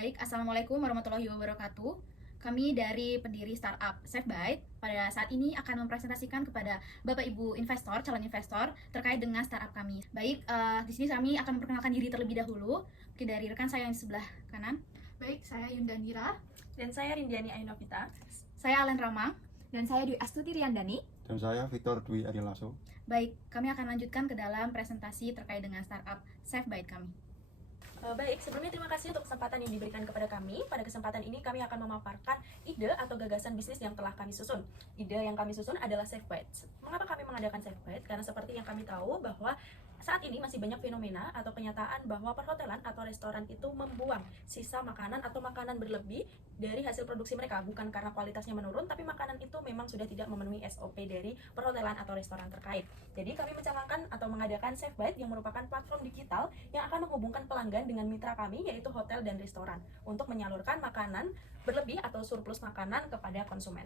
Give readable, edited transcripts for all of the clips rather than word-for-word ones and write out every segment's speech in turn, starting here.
Baik, Assalamualaikum warahmatullahi wabarakatuh. Kami dari pendiri startup SafeByte pada saat ini akan mempresentasikan kepada Bapak Ibu investor, calon investor terkait dengan startup kami. Baik, di sini kami akan memperkenalkan diri terlebih dahulu. Mungkin dari rekan saya yang di sebelah kanan. Baik, saya Yundanira. Dan saya Rindiani Ainovita. Saya Alen Ramang. Dan saya Dwi Astuti Riandani. Dan saya Victor Dwi Arilaso. Baik, kami akan lanjutkan ke dalam presentasi terkait dengan startup SafeByte kami. Baik, sebelumnya terima kasih untuk kesempatan yang diberikan kepada kami. Pada kesempatan ini kami akan memaparkan ide atau gagasan bisnis yang telah kami susun. Ide yang kami susun adalah SafeByte. Mengapa kami mengadakan SafeByte? Karena seperti yang kami tahu bahwa saat ini masih banyak fenomena atau kenyataan bahwa perhotelan atau restoran itu membuang sisa makanan atau makanan berlebih dari hasil produksi mereka, bukan karena kualitasnya menurun, tapi makanan itu memang sudah tidak memenuhi SOP dari perhotelan atau restoran terkait. Jadi kami mencanangkan atau mengadakan SafeByte yang merupakan platform digital yang akan menghubungkan pelanggan dengan mitra kami, yaitu hotel dan restoran, untuk menyalurkan makanan berlebih atau surplus makanan kepada konsumen.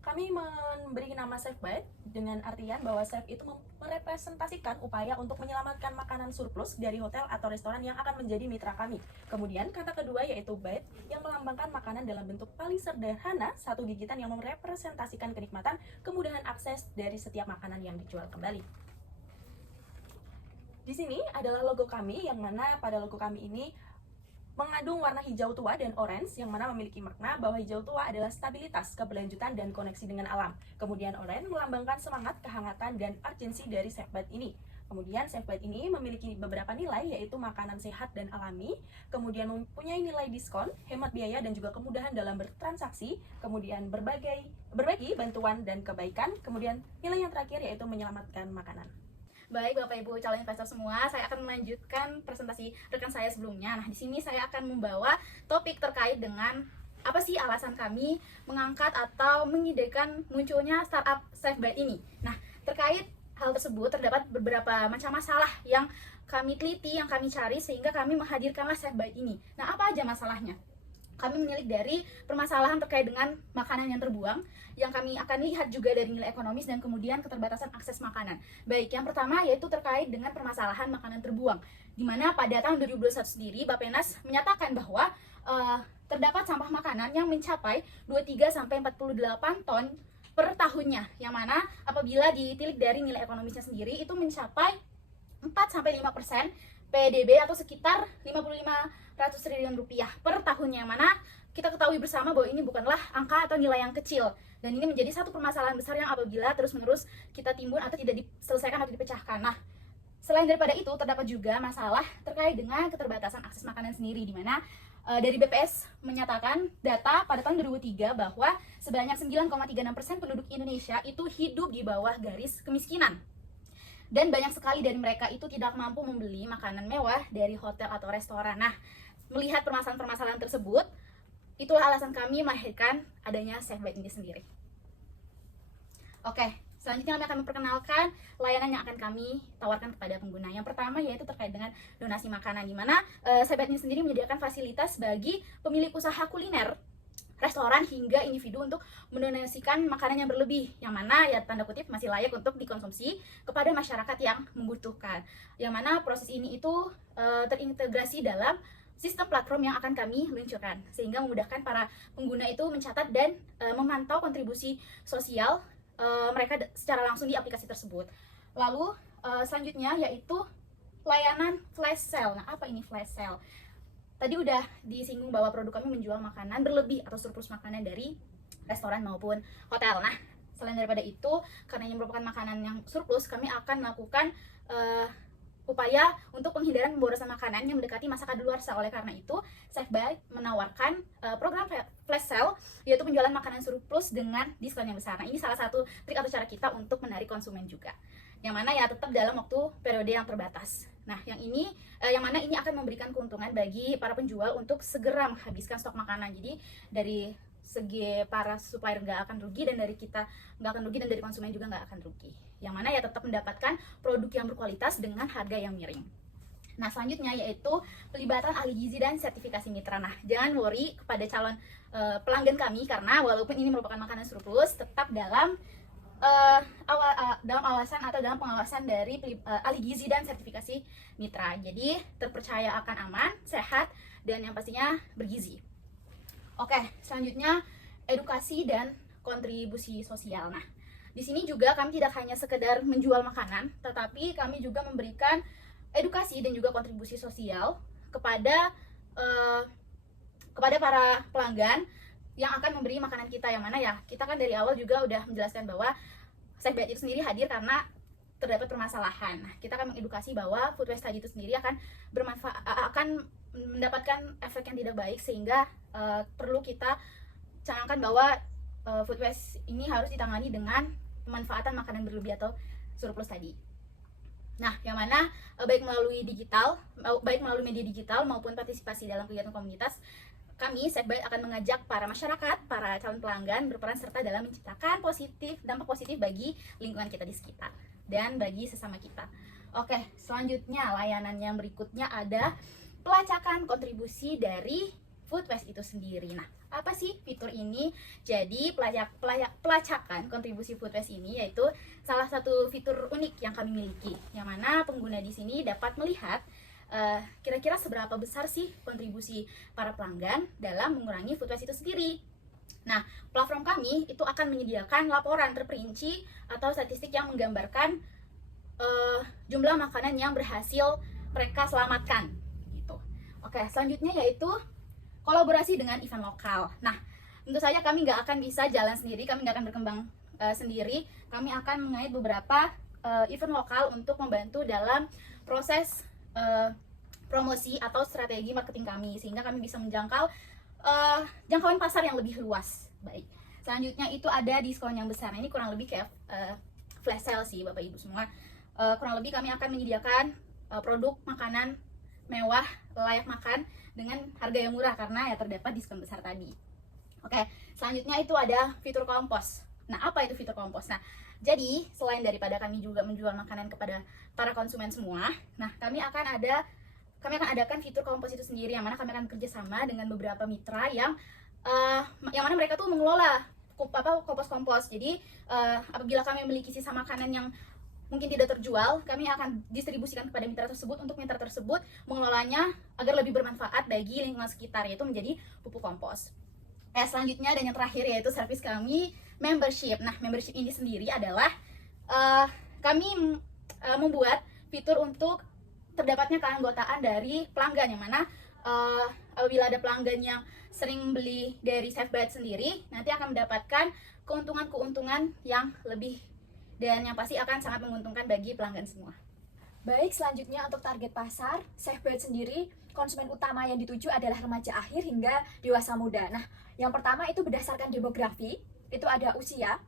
Kami memberi nama SafeByte dengan artian bahwa Safe itu merepresentasikan upaya untuk menyelamatkan makanan surplus dari hotel atau restoran yang akan menjadi mitra kami. Kemudian kata kedua yaitu Byte yang melambangkan makanan dalam bentuk paling sederhana, satu gigitan yang merepresentasikan kenikmatan, kemudahan akses dari setiap makanan yang dijual kembali. Di sini adalah logo kami, yang mana pada logo kami ini mengandung warna hijau tua dan orange, yang mana memiliki makna bahwa hijau tua adalah stabilitas, keberlanjutan, dan koneksi dengan alam. Kemudian orange melambangkan semangat, kehangatan, dan urgensi dari SafeByte ini. Kemudian SafeByte ini memiliki beberapa nilai, yaitu makanan sehat dan alami, kemudian mempunyai nilai diskon, hemat biaya, dan juga kemudahan dalam bertransaksi, kemudian berbagi bantuan dan kebaikan, kemudian nilai yang terakhir yaitu menyelamatkan makanan. Baik, Bapak Ibu calon investor semua, saya akan melanjutkan presentasi rekan saya sebelumnya. Nah, di sini saya akan membawa topik terkait dengan apa sih alasan kami mengangkat atau mengidekan munculnya startup SafeByte ini. Nah, terkait hal tersebut terdapat beberapa macam masalah yang kami teliti, yang kami cari sehingga kami menghadirkanlah SafeByte ini. Nah, apa aja masalahnya? Kami menilik dari permasalahan terkait dengan makanan yang terbuang, yang kami akan lihat juga dari nilai ekonomis dan kemudian keterbatasan akses makanan. Baik, yang pertama yaitu terkait dengan permasalahan makanan terbuang, di mana pada tahun 2021 sendiri Bappenas menyatakan bahwa terdapat sampah makanan yang mencapai 23-48 ton per tahunnya, yang mana apabila ditilik dari nilai ekonomisnya sendiri itu mencapai 4-5% PDB atau sekitar 5.500 triliun rupiah per tahunnya, yang mana kita ketahui bersama bahwa ini bukanlah angka atau nilai yang kecil, dan ini menjadi satu permasalahan besar yang apabila terus-menerus kita timbun atau tidak diselesaikan atau dipecahkan. Nah, selain daripada itu terdapat juga masalah terkait dengan keterbatasan akses makanan sendiri, di mana dari BPS menyatakan data pada tahun 2003 bahwa sebanyak 9,36% penduduk Indonesia itu hidup di bawah garis kemiskinan. Dan banyak sekali dari mereka itu tidak mampu membeli makanan mewah dari hotel atau restoran. Nah, melihat permasalahan-permasalahan tersebut, itulah alasan kami melahirkan adanya SafeByte ini sendiri. Oke, selanjutnya kami akan memperkenalkan layanan yang akan kami tawarkan kepada pengguna. Yang pertama yaitu terkait dengan donasi makanan, di mana SafeByte ini sendiri menyediakan fasilitas bagi pemilik usaha kuliner, restoran hingga individu untuk mendonasikan makanan yang berlebih, yang mana ya tanda kutip masih layak untuk dikonsumsi kepada masyarakat yang membutuhkan. Yang mana proses ini itu terintegrasi dalam sistem platform yang akan kami luncurkan, sehingga memudahkan para pengguna itu mencatat dan memantau kontribusi sosial mereka secara langsung di aplikasi tersebut. Lalu selanjutnya yaitu layanan flash sale. Nah, apa ini flash sale? Tadi udah disinggung bahwa produk kami menjual makanan berlebih atau surplus makanan dari restoran maupun hotel. Nah, selain daripada itu, karena ini merupakan makanan yang surplus, kami akan melakukan upaya untuk penghindaran pemborosan makanan yang mendekati masa kadaluarsa. Oleh karena itu, SafeByte menawarkan program flash sale, yaitu penjualan makanan surplus dengan diskon yang besar. Nah, ini salah satu trik atau cara kita untuk menarik konsumen juga, yang mana ya tetap dalam waktu periode yang terbatas. Nah, yang mana ini akan memberikan keuntungan bagi para penjual untuk segera menghabiskan stok makanan. Jadi dari segi para supplier nggak akan rugi, dan dari kita nggak akan rugi, dan dari konsumen juga nggak akan rugi. Yang mana ya tetap mendapatkan produk yang berkualitas dengan harga yang miring. Nah, selanjutnya yaitu pelibatan ahli gizi dan sertifikasi mitra. Nah, jangan worry kepada calon pelanggan kami, karena walaupun ini merupakan makanan surplus, tetap dalam dalam awasan atau dalam pengawasan dari ahli gizi dan sertifikasi mitra. Jadi terpercaya akan aman, sehat, dan yang pastinya bergizi. Oke, selanjutnya edukasi dan kontribusi sosial. Nah, di sini juga kami tidak hanya sekedar menjual makanan, tetapi kami juga memberikan edukasi dan juga kontribusi sosial kepada para pelanggan yang akan memberi makanan kita, yang mana ya kita kan dari awal juga udah menjelaskan bahwa SafeBite itu sendiri hadir karena terdapat permasalahan. Nah, kita akan mengedukasi bahwa food waste tadi itu sendiri akan akan mendapatkan efek yang tidak baik, sehingga perlu kita canangkan bahwa food waste ini harus ditangani dengan pemanfaatan makanan berlebih atau surplus tadi. Nah, yang mana baik melalui media digital maupun partisipasi dalam kegiatan komunitas, kami SafeBite akan mengajak para masyarakat, para calon pelanggan berperan serta dalam menciptakan dampak positif bagi lingkungan kita di sekitar dan bagi sesama kita. Oke, selanjutnya layanan yang berikutnya ada pelacakan kontribusi dari food waste itu sendiri. Nah, apa sih fitur ini? Jadi pelacakan kontribusi food waste ini yaitu salah satu fitur unik yang kami miliki, yang mana pengguna di sini dapat melihat kira-kira seberapa besar sih kontribusi para pelanggan dalam mengurangi food waste itu sendiri. Nah, platform kami itu akan menyediakan laporan terperinci atau statistik yang menggambarkan jumlah makanan yang berhasil mereka selamatkan gitu. Oke, selanjutnya yaitu kolaborasi dengan event lokal. Nah, tentu saja kami nggak akan bisa jalan sendiri, kami nggak akan berkembang sendiri. Kami akan mengait beberapa event lokal untuk membantu dalam proses promosi atau strategi marketing kami, sehingga kami bisa menjangkau jangkauan pasar yang lebih luas. Baik, selanjutnya itu ada diskon yang besar. Nah, ini kurang lebih kayak flash sale sih Bapak Ibu semua. Kurang lebih kami akan menyediakan produk makanan mewah layak makan dengan harga yang murah karena ya terdapat diskon besar tadi. Oke, selanjutnya itu ada fitur kompos. Nah, apa itu fitur kompos? Nah, jadi selain daripada kami juga menjual makanan kepada para konsumen semua, nah kami akan adakan fitur kompos itu sendiri, yang mana kami akan kerjasama dengan beberapa mitra yang mana mereka tuh mengelola kompos-kompos. Jadi apabila kami memiliki sisa makanan yang mungkin tidak terjual, kami akan distribusikan kepada mitra tersebut untuk mitra tersebut mengelolanya agar lebih bermanfaat bagi lingkungan sekitar, yaitu menjadi pupuk kompos. Selanjutnya dan yang terakhir yaitu servis kami, membership. Nah, membership ini sendiri adalah kami membuat fitur untuk terdapatnya keanggotaan dari pelanggan, yang mana apabila ada pelanggan yang sering beli dari SafeBite sendiri, nanti akan mendapatkan keuntungan-keuntungan yang lebih dan yang pasti akan sangat menguntungkan bagi pelanggan semua. Baik, selanjutnya untuk target pasar, SafeBite sendiri konsumen utama yang dituju adalah remaja akhir hingga dewasa muda. Nah, yang pertama itu berdasarkan demografi, itu ada usia.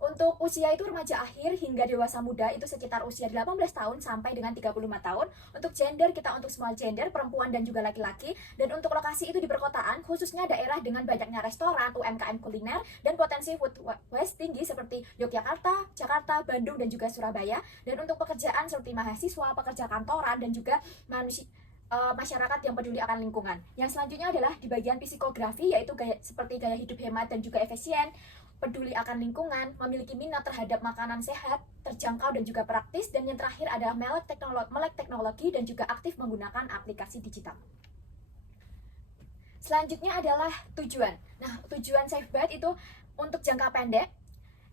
Untuk usia itu remaja akhir hingga dewasa muda itu sekitar usia 18 tahun sampai dengan 35 tahun. Untuk gender kita untuk semua gender, perempuan dan juga laki-laki. Dan untuk lokasi itu di perkotaan, khususnya daerah dengan banyaknya restoran, UMKM kuliner, dan potensi food waste tinggi seperti Yogyakarta, Jakarta, Bandung, dan juga Surabaya. Dan untuk pekerjaan seperti mahasiswa, pekerja kantoran, dan juga masyarakat yang peduli akan lingkungan. Yang selanjutnya adalah di bagian psikografi, yaitu seperti gaya hidup hemat dan juga efisien, peduli akan lingkungan, memiliki minat terhadap makanan sehat, terjangkau dan juga praktis, dan yang terakhir adalah melek teknologi dan juga aktif menggunakan aplikasi digital. Selanjutnya adalah tujuan. Nah, tujuan SafeBite itu untuk jangka pendek.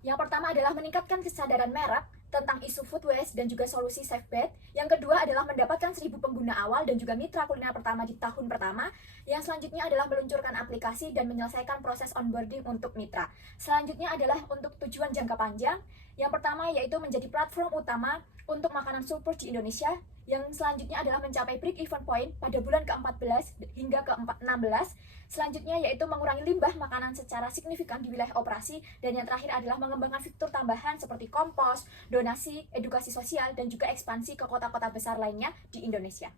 Yang pertama adalah meningkatkan kesadaran merek tentang isu food waste dan juga solusi SafeBite. Yang kedua adalah mendapatkan 1.000 pengguna awal dan juga mitra kuliner pertama di tahun pertama. Yang selanjutnya adalah meluncurkan aplikasi dan menyelesaikan proses onboarding untuk mitra. Selanjutnya adalah untuk tujuan jangka panjang. Yang pertama yaitu menjadi platform utama untuk makanan surplus di Indonesia. Yang selanjutnya adalah mencapai break-even point pada bulan ke-14 hingga ke-16. Selanjutnya yaitu mengurangi limbah makanan secara signifikan di wilayah operasi. Dan yang terakhir adalah mengembangkan fitur tambahan seperti kompos, donasi, edukasi sosial, dan juga ekspansi ke kota-kota besar lainnya di Indonesia.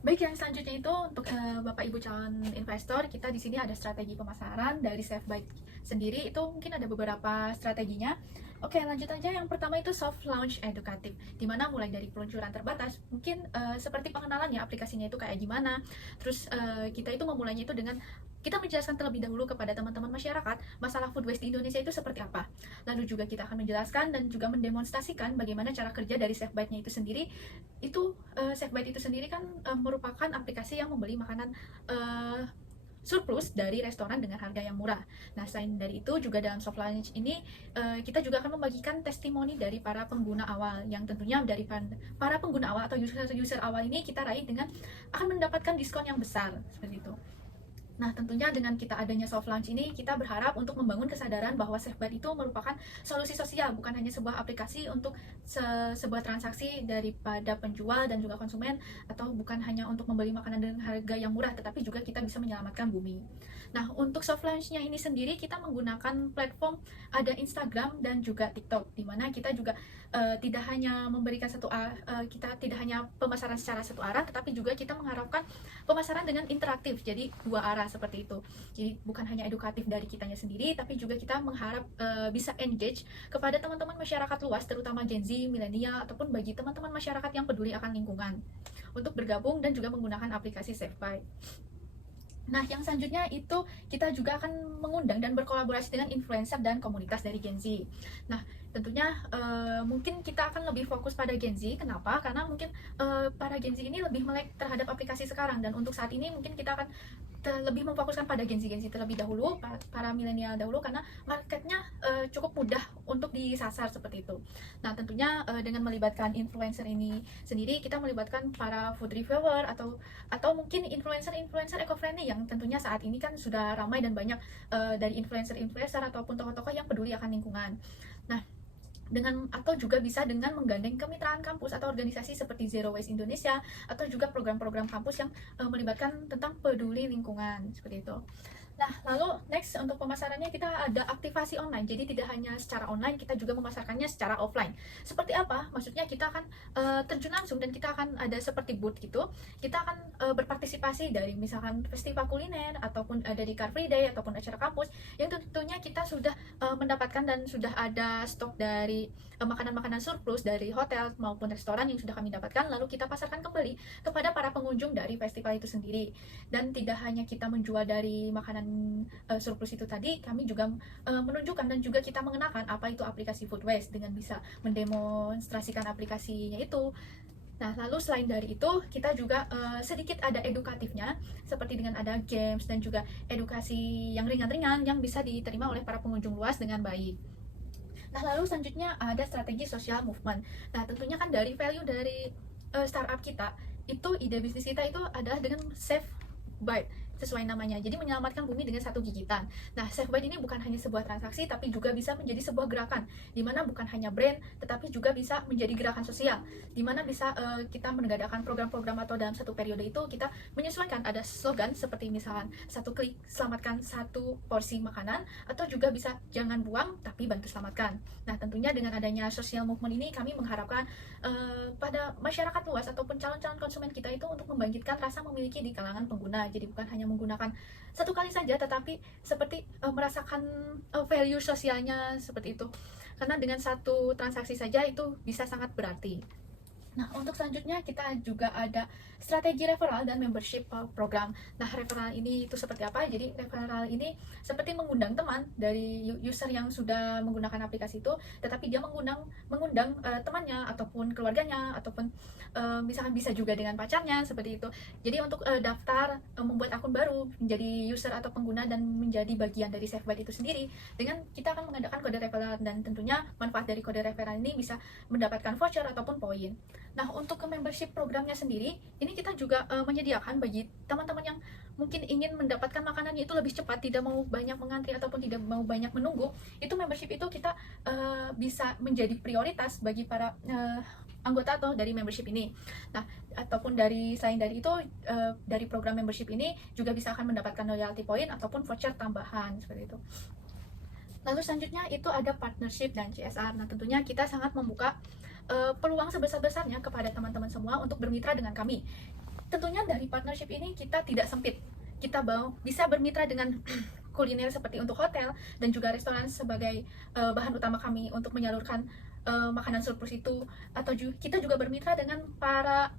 Baik, yang selanjutnya itu untuk Bapak Ibu calon investor, kita di sini ada strategi pemasaran dari SafeBite sendiri. Itu mungkin ada beberapa strateginya. Oke, lanjut aja. Yang pertama itu soft launch edukatif, dimana mulai dari peluncuran terbatas, mungkin seperti pengenalan ya aplikasinya itu kayak gimana. Terus kita itu memulainya itu dengan kita menjelaskan terlebih dahulu kepada teman-teman masyarakat masalah food waste di Indonesia itu seperti apa. Lalu juga kita akan menjelaskan dan juga mendemonstrasikan bagaimana cara kerja dari SafeBite-nya itu sendiri. SafeBite itu sendiri kan merupakan aplikasi yang membeli makanan surplus dari restoran dengan harga yang murah. Nah, selain dari itu juga dalam soft launch ini kita juga akan membagikan testimoni dari para pengguna awal, yang tentunya dari para pengguna awal atau user awal ini kita raih dengan akan mendapatkan diskon yang besar seperti itu. Nah, tentunya dengan kita adanya soft launch ini, kita berharap untuk membangun kesadaran bahwa SafeBite itu merupakan solusi sosial, bukan hanya sebuah aplikasi untuk sebuah transaksi daripada penjual dan juga konsumen, atau bukan hanya untuk membeli makanan dengan harga yang murah, tetapi juga kita bisa menyelamatkan bumi. Nah, untuk soft launch-nya ini sendiri, kita menggunakan platform ada Instagram dan juga TikTok, di mana kita juga tidak hanya memberikan kita tidak hanya pemasaran secara satu arah, tetapi juga kita mengharapkan pemasaran dengan interaktif, jadi dua arah seperti itu. Jadi bukan hanya edukatif dari kitanya sendiri, tapi juga kita mengharap bisa engage kepada teman-teman masyarakat luas, terutama Gen Z, milenial, ataupun bagi teman-teman masyarakat yang peduli akan lingkungan, untuk bergabung dan juga menggunakan aplikasi SafeBite. Nah, yang selanjutnya itu kita juga akan mengundang dan berkolaborasi dengan influencer dan komunitas dari Gen Z. Nah, tentunya mungkin kita akan lebih fokus pada Gen Z. Kenapa? Karena mungkin para Gen Z ini lebih melek terhadap aplikasi sekarang, dan untuk saat ini mungkin kita akan lebih memfokuskan pada Gen Z terlebih dahulu, para milenial dahulu, karena marketnya cukup mudah untuk disasar seperti itu. Nah, tentunya dengan melibatkan influencer ini sendiri, kita melibatkan para food reviewer atau mungkin influencer eco-friendly yang tentunya saat ini kan sudah ramai dan banyak dari influencer ataupun tokoh-tokoh yang peduli akan lingkungan. Nah, atau juga bisa dengan menggandeng kemitraan kampus atau organisasi seperti Zero Waste Indonesia, atau juga program-program kampus yang melibatkan tentang peduli lingkungan seperti itu. Nah, lalu next untuk pemasarannya kita ada aktivasi online. Jadi tidak hanya secara online, kita juga memasarkannya secara offline. Seperti apa? Maksudnya kita akan terjun langsung dan kita akan ada seperti booth gitu. Kita akan berpartisipasi dari misalkan festival kuliner, ataupun dari Car Free Day, ataupun acara kampus, yang tentunya kita sudah mendapatkan dan sudah ada stok dari makanan-makanan surplus dari hotel maupun restoran yang sudah kami dapatkan, lalu kita pasarkan kembali kepada para pengunjung dari festival itu sendiri. Dan tidak hanya kita menjual dari makanan surplus itu tadi, kami juga menunjukkan dan juga kita mengenalkan apa itu aplikasi food waste dengan bisa mendemonstrasikan aplikasinya itu. Nah, lalu selain dari itu, kita juga sedikit ada edukatifnya, seperti dengan ada games dan juga edukasi yang ringan-ringan yang bisa diterima oleh para pengunjung luas dengan baik. Nah, lalu selanjutnya ada strategi social movement. Nah, tentunya kan dari value dari startup kita, itu ide bisnis kita itu adalah dengan SafeBite, sesuai namanya, jadi menyelamatkan bumi dengan satu gigitan. Nah, SafeBite ini bukan hanya sebuah transaksi, tapi juga bisa menjadi sebuah gerakan, dimana bukan hanya brand, tetapi juga bisa menjadi gerakan sosial, dimana bisa kita mengadakan program-program, atau dalam satu periode itu kita menyesuaikan ada slogan seperti misalkan satu klik selamatkan satu porsi makanan, atau juga bisa jangan buang tapi bantu selamatkan. Nah, tentunya dengan adanya social movement ini, kami mengharapkan pada masyarakat luas ataupun calon-calon konsumen kita itu untuk membangkitkan rasa memiliki di kalangan pengguna. Jadi bukan hanya menggunakan satu kali saja, tetapi seperti merasakan value sosialnya seperti itu, karena dengan satu transaksi saja itu bisa sangat berarti. Nah, untuk selanjutnya kita juga ada strategi referral dan membership program. Nah, referral ini itu seperti apa? Jadi referral ini seperti mengundang teman dari user yang sudah menggunakan aplikasi itu, tetapi dia mengundang temannya ataupun keluarganya, ataupun misalkan bisa juga dengan pacarnya seperti itu. Jadi untuk daftar membuat akun baru menjadi user atau pengguna dan menjadi bagian dari SafeBite itu sendiri, dengan kita akan mengadakan kode referral, dan tentunya manfaat dari kode referral ini bisa mendapatkan voucher ataupun poin. Nah, untuk ke membership programnya sendiri, ini kita juga menyediakan bagi teman-teman yang mungkin ingin mendapatkan makanannya itu lebih cepat, tidak mau banyak mengantri ataupun tidak mau banyak menunggu, itu membership itu kita bisa menjadi prioritas bagi para anggota atau dari membership ini. Nah, ataupun selain dari itu, dari program membership ini juga bisa akan mendapatkan loyalty point ataupun voucher tambahan seperti itu. Lalu selanjutnya itu ada partnership dan CSR. Nah, tentunya kita sangat membuka peluang sebesar-besarnya kepada teman-teman semua untuk bermitra dengan kami. Tentunya dari partnership ini kita tidak sempit. Kita bisa bermitra dengan kuliner seperti untuk hotel dan juga restoran sebagai bahan utama kami untuk menyalurkan makanan surplus itu, atau kita juga bermitra dengan para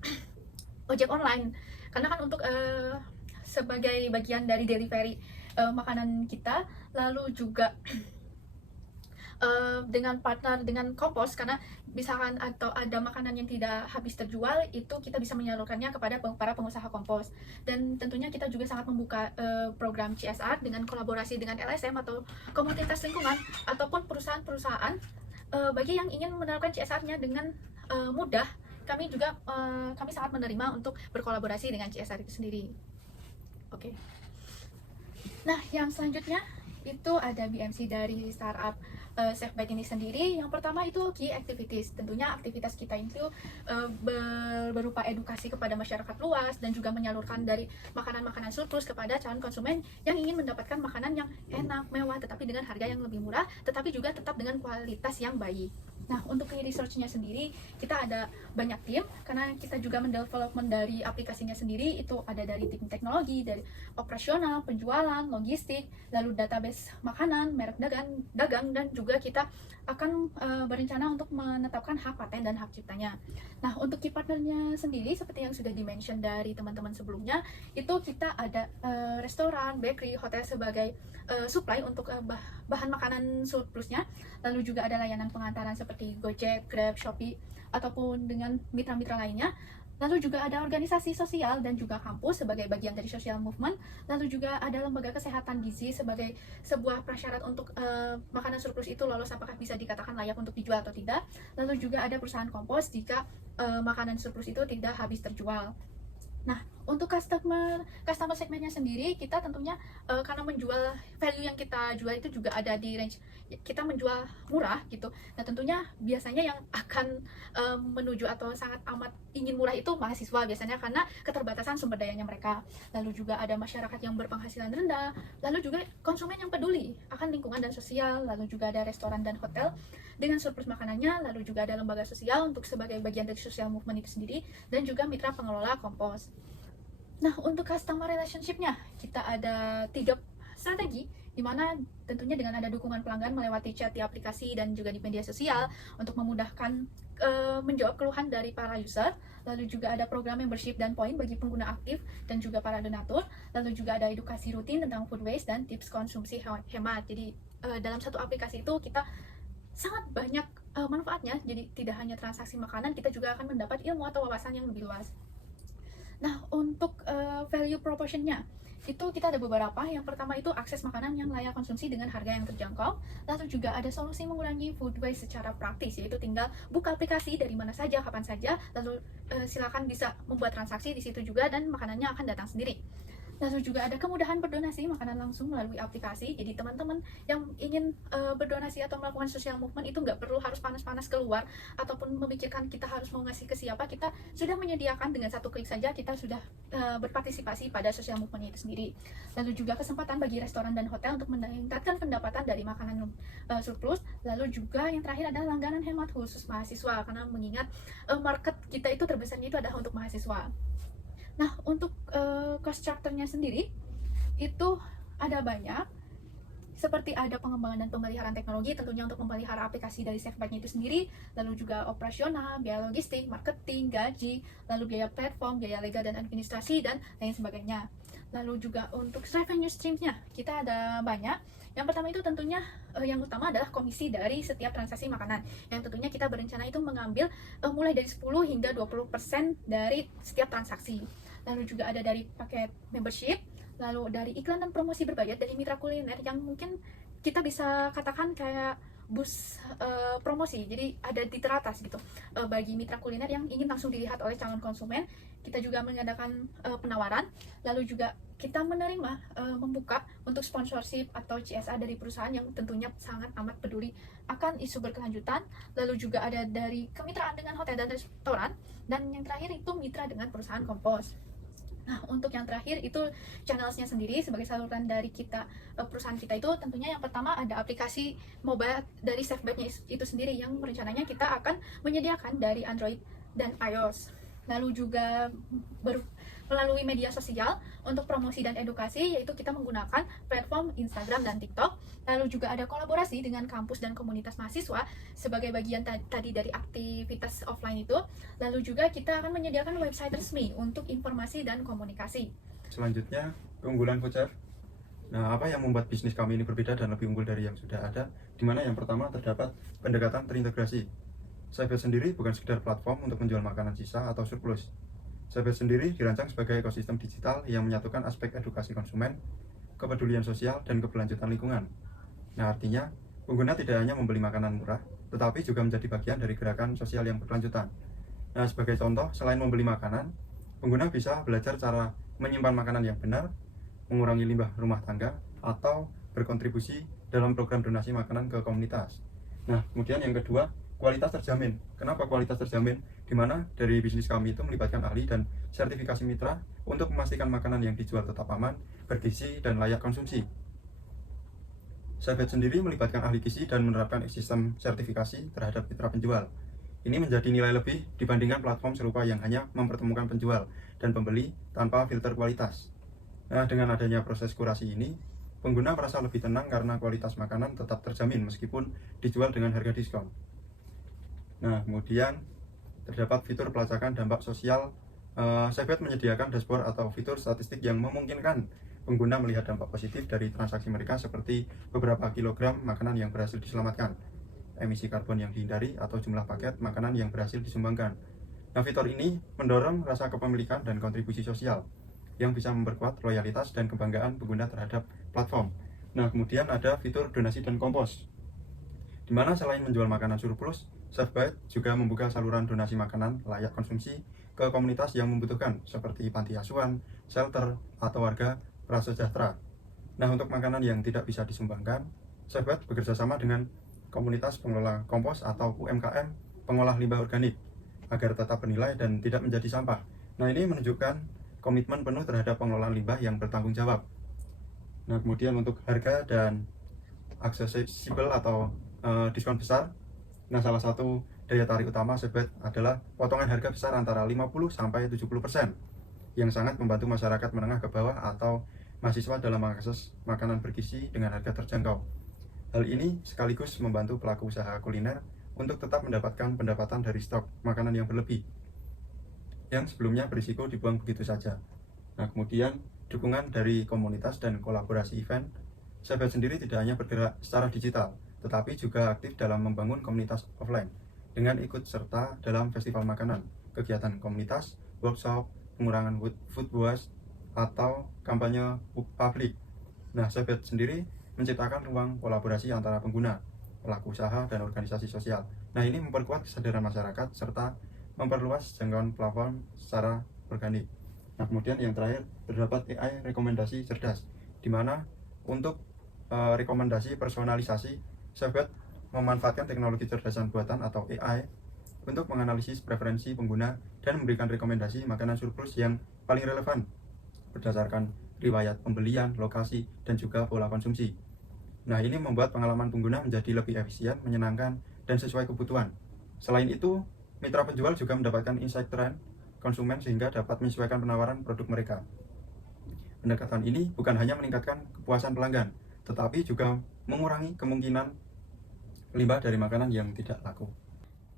ojek online, karena kan untuk sebagai bagian dari delivery makanan kita. Lalu juga dengan partner dengan Kompos, karena misalkan atau ada makanan yang tidak habis terjual, itu kita bisa menyalurkannya kepada para pengusaha kompos. Dan tentunya kita juga sangat membuka program CSR dengan kolaborasi dengan LSM atau komunitas lingkungan ataupun perusahaan-perusahaan bagi yang ingin menerapkan CSR-nya dengan mudah. Kami juga kami sangat menerima untuk berkolaborasi dengan CSR itu sendiri. Oke. Nah, yang selanjutnya itu ada BMC dari startup SafeBite ini sendiri. Yang pertama itu key activities. Tentunya aktivitas kita itu berupa edukasi kepada masyarakat luas dan juga menyalurkan dari makanan-makanan surplus kepada calon konsumen yang ingin mendapatkan makanan yang enak, mewah, tetapi dengan harga yang lebih murah, tetapi juga tetap dengan kualitas yang baik. Nah, untuk research-nya sendiri, kita ada banyak tim, karena kita juga mendevelopment dari aplikasinya sendiri, itu ada dari tim teknologi, dari operasional, penjualan, logistik, lalu database makanan, merek dagang, dan juga kita akan berencana untuk menetapkan hak paten dan hak ciptanya. Nah, untuk key partnernya sendiri, seperti yang sudah dimention dari teman-teman sebelumnya, itu kita ada restoran, bakery, hotel sebagai supply untuk bahan makanan surplusnya. Lalu juga ada layanan pengantaran seperti Gojek, Grab, Shopee, ataupun dengan mitra-mitra lainnya. Lalu juga ada organisasi sosial dan juga kampus sebagai bagian dari social movement. Lalu juga ada lembaga kesehatan gizi sebagai sebuah prasyarat untuk makanan surplus itu lolos apakah bisa dikatakan layak untuk dijual atau tidak. Lalu juga ada perusahaan kompos jika makanan surplus itu tidak habis terjual. Nah, untuk customer segmennya sendiri, kita tentunya karena menjual value yang kita jual itu juga ada di range kita menjual murah gitu. Nah, tentunya biasanya yang akan menuju atau sangat amat ingin murah itu mahasiswa biasanya, karena keterbatasan sumber dayanya mereka. Lalu juga ada masyarakat yang berpenghasilan rendah, lalu juga konsumen yang peduli akan lingkungan dan sosial, lalu juga ada restoran dan hotel dengan surplus makanannya, lalu juga ada lembaga sosial untuk sebagai bagian dari social movement itu sendiri, dan juga mitra pengelola kompos. Nah, untuk customer relationship-nya, kita ada 3 strategi, di mana tentunya dengan ada dukungan pelanggan melewati chat di aplikasi dan juga di media sosial untuk memudahkan menjawab keluhan dari para user. Lalu juga ada program membership dan poin bagi pengguna aktif dan juga para donatur. Lalu juga ada edukasi rutin tentang food waste dan tips konsumsi hemat. Jadi dalam satu aplikasi itu kita sangat banyak manfaatnya. Jadi tidak hanya transaksi makanan, kita juga akan mendapat ilmu atau wawasan yang lebih luas. Nah, untuk value proportion-nya itu kita ada beberapa. Yang pertama itu akses makanan yang layak konsumsi dengan harga yang terjangkau. Lalu juga ada solusi mengurangi food waste secara praktis, yaitu tinggal buka aplikasi dari mana saja, kapan saja, lalu silakan bisa membuat transaksi di situ juga dan makanannya akan datang sendiri. Lalu juga ada kemudahan berdonasi makanan langsung melalui aplikasi. Jadi teman-teman yang ingin berdonasi atau melakukan social movement itu nggak perlu harus panas-panas keluar ataupun memikirkan kita harus mau ngasih ke siapa. Kita sudah menyediakan dengan satu klik saja kita sudah berpartisipasi pada social movement itu sendiri. Lalu juga kesempatan bagi restoran dan hotel untuk meningkatkan pendapatan dari makanan surplus. Lalu juga yang terakhir adalah langganan hemat khusus mahasiswa, karena mengingat market kita itu terbesarnya itu adalah untuk mahasiswa. Nah, untuk cost structure-nya sendiri itu ada banyak, seperti ada pengembangan dan pemeliharaan teknologi tentunya untuk memelihara aplikasi dari SafeBite-nya itu sendiri, lalu juga operasional, biaya logistik, marketing, gaji, lalu biaya platform, biaya legal dan administrasi, dan lain sebagainya. Lalu juga untuk revenue streams-nya kita ada banyak. Yang pertama itu tentunya yang utama adalah komisi dari setiap transaksi makanan, yang tentunya kita berencana itu mengambil mulai dari 10 hingga 20% dari setiap transaksi. Lalu juga ada dari paket membership, lalu dari iklan dan promosi berbayar dari mitra kuliner yang mungkin kita bisa katakan kayak bus promosi, jadi ada di teratas gitu bagi mitra kuliner yang ingin langsung dilihat oleh calon konsumen. Kita juga mengadakan penawaran, lalu juga kita menerima membuka untuk sponsorship atau CSR dari perusahaan yang tentunya sangat amat peduli akan isu berkelanjutan. Lalu juga ada dari kemitraan dengan hotel dan restoran, dan yang terakhir itu mitra dengan perusahaan kompos. Nah, untuk yang terakhir itu channelsnya sendiri sebagai saluran dari kita, perusahaan kita itu tentunya yang pertama ada aplikasi mobile dari SafeBite-nya itu sendiri yang rencananya kita akan menyediakan dari Android dan iOS. Lalu juga melalui media sosial untuk promosi dan edukasi, yaitu kita menggunakan platform Instagram dan TikTok. Lalu juga ada kolaborasi dengan kampus dan komunitas mahasiswa sebagai bagian tadi dari aktivitas offline itu. Lalu juga kita akan menyediakan website resmi untuk informasi dan komunikasi. Selanjutnya, keunggulan voucher. Nah, apa yang membuat bisnis kami ini berbeda dan lebih unggul dari yang sudah ada? Di mana yang pertama terdapat pendekatan terintegrasi. Saved sendiri bukan sekedar platform untuk menjual makanan sisa atau surplus. Saved sendiri dirancang sebagai ekosistem digital yang menyatukan aspek edukasi konsumen, kepedulian sosial, dan keberlanjutan lingkungan. Nah, artinya pengguna tidak hanya membeli makanan murah, tetapi juga menjadi bagian dari gerakan sosial yang berkelanjutan. Nah, sebagai contoh, selain membeli makanan, pengguna bisa belajar cara menyimpan makanan yang benar, mengurangi limbah rumah tangga, atau berkontribusi dalam program donasi makanan ke komunitas. Nah, kemudian yang kedua, kualitas terjamin. Kenapa kualitas terjamin? Di mana dari bisnis kami itu melibatkan ahli dan sertifikasi mitra untuk memastikan makanan yang dijual tetap aman, bergizi, dan layak konsumsi. Saved sendiri melibatkan ahli gizi dan menerapkan sistem sertifikasi terhadap mitra penjual. Ini menjadi nilai lebih dibandingkan platform serupa yang hanya mempertemukan penjual dan pembeli tanpa filter kualitas. Nah, dengan adanya proses kurasi ini, pengguna merasa lebih tenang karena kualitas makanan tetap terjamin meskipun dijual dengan harga diskon. Nah, kemudian terdapat fitur pelacakan dampak sosial. Saved menyediakan dashboard atau fitur statistik yang memungkinkan pengguna melihat dampak positif dari transaksi mereka seperti beberapa kilogram makanan yang berhasil diselamatkan, emisi karbon yang dihindari, atau jumlah paket makanan yang berhasil disumbangkan. Nah, fitur ini mendorong rasa kepemilikan dan kontribusi sosial yang bisa memperkuat loyalitas dan kebanggaan pengguna terhadap platform. Nah, kemudian ada fitur donasi dan kompos, di mana selain menjual makanan surplus, Saved juga membuka saluran donasi makanan layak konsumsi ke komunitas yang membutuhkan, seperti panti asuhan, shelter, atau warga prasejahtera. Nah, untuk makanan yang tidak bisa disumbangkan, Saved bekerja sama dengan komunitas pengelola kompos atau UMKM pengolah limbah organik agar tetap bernilai dan tidak menjadi sampah. Nah, ini menunjukkan komitmen penuh terhadap pengelolaan limbah yang bertanggung jawab. Nah, kemudian untuk harga dan aksesibel atau diskon besar. Nah, salah satu daya tarik utama Saved adalah potongan harga besar antara 50-70% yang sangat membantu masyarakat menengah ke bawah atau mahasiswa dalam mengakses makanan bergizi dengan harga terjangkau. Hal ini sekaligus membantu pelaku usaha kuliner untuk tetap mendapatkan pendapatan dari stok makanan yang berlebih yang sebelumnya berisiko dibuang begitu saja. Nah, kemudian dukungan dari komunitas dan kolaborasi event. Saved sendiri tidak hanya bergerak secara digital, tetapi juga aktif dalam membangun komunitas offline dengan ikut serta dalam festival makanan, kegiatan komunitas, workshop, pengurangan food waste, atau kampanye publik. Nah, Saved sendiri menciptakan ruang kolaborasi antara pengguna, pelaku usaha, dan organisasi sosial. Nah, ini memperkuat kesadaran masyarakat serta memperluas jangkauan platform secara organik. Nah, kemudian yang terakhir terdapat AI rekomendasi cerdas, di mana untuk rekomendasi personalisasi, Saved memanfaatkan teknologi cerdasan buatan atau AI untuk menganalisis preferensi pengguna dan memberikan rekomendasi makanan surplus yang paling relevan berdasarkan riwayat pembelian, lokasi, dan juga pola konsumsi. Nah, ini membuat pengalaman pengguna menjadi lebih efisien, menyenangkan, dan sesuai kebutuhan. Selain itu, mitra penjual juga mendapatkan insight tren konsumen sehingga dapat menyesuaikan penawaran produk mereka. Pendekatan ini bukan hanya meningkatkan kepuasan pelanggan, tetapi juga mengurangi kemungkinan limbah dari makanan yang tidak laku.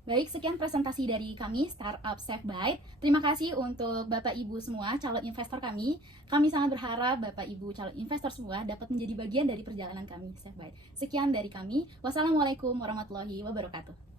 Baik, sekian presentasi dari kami Startup Saved. Terima kasih untuk Bapak Ibu semua calon investor kami. Kami sangat berharap Bapak Ibu calon investor semua dapat menjadi bagian dari perjalanan kami Saved. Sekian dari kami. Wassalamualaikum warahmatullahi wabarakatuh.